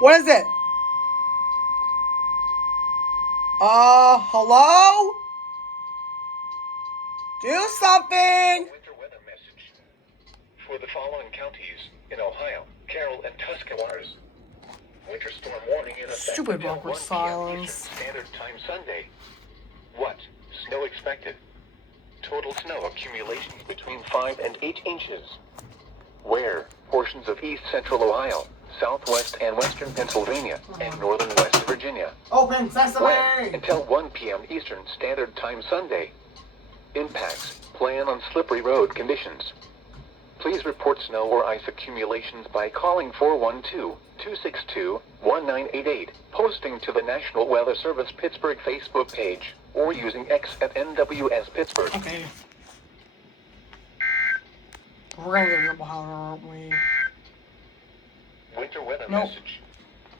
What is it? Hello? Do something! Winter weather message. For the following counties in Ohio, Carroll and Tuscarawas. Winter storm warning in effect Stupid until awkward 1 p.m. silence. Eastern Standard Time Sunday. What? Snow expected. Total snow accumulations between 5 and 8 inches. Where? Portions of east central Ohio, southwest and western Pennsylvania, and northern West Virginia. Open sesame! When? Until 1 p.m. Eastern Standard Time Sunday. Impacts. Plan on slippery road conditions. Please report snow or ice accumulations by calling 412-262-1988, posting to the National Weather Service Pittsburgh Facebook page, or using X at NWS Pittsburgh. Okay. We're gonna get a little powder, aren't we? Winter weather Nope. message.